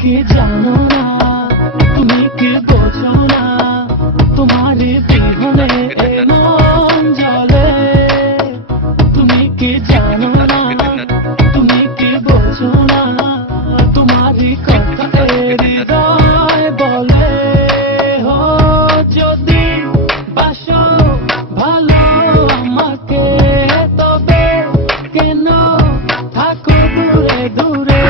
কি জানো না, তুমি কি বোঝো না, তোমার বিহনে এ মন জ্বলে। তুমি কি জানো না, তুমি কি বোঝো না, তোমার কথা হৃদয় বলে। হো যদি বাসো ভালো আমাকে, তবে কেন থাকো দূরে দূরে।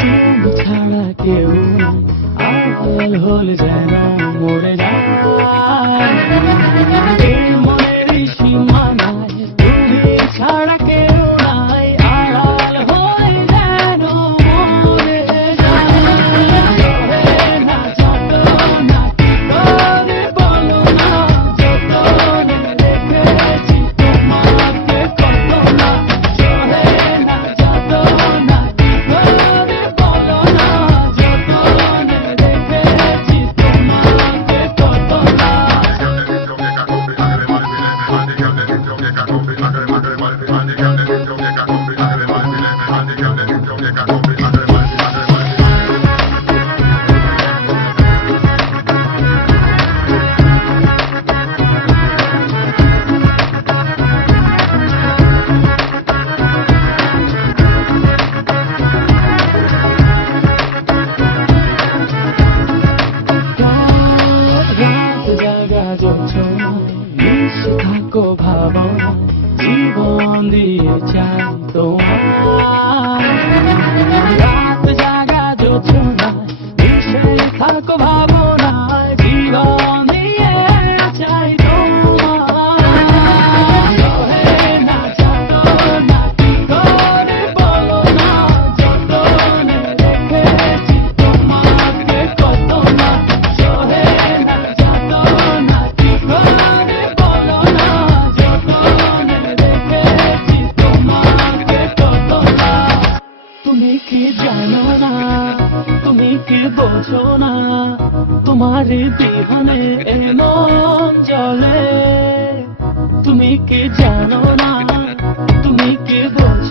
তুমি ছাড়া কেউ আড়াল হলে যেন মরে যায়। মনের সীমানায় তুমি ছাড়া কেউ নাই, আড়াল হয়ে যেন মরে যায়। না যত না করে বলো না, যতনে রেখেছি তোমাকে কত না। না যত না করে বলো না, যতনে রেখেছি তোমাকে কত না। থাকো ভাবনা, জীবন দিয়ে চাই তোমার। রাত জাগা যোচনা, মিশে থাকো ভাবনায়, জীবন দিয়ে চাই তোমার। না যত না করে বলো না, যতনে রেখেছি তোমাকে কত না। না যত না করে বলো না, যতনে রেখেছি তোমাকে কত না। তুমি কি জানো না, তুমি কি বোঝো না, তোমার বিহনে এ মন জ্বলে। তুমি কি জানো না, তুমি কি বোঝো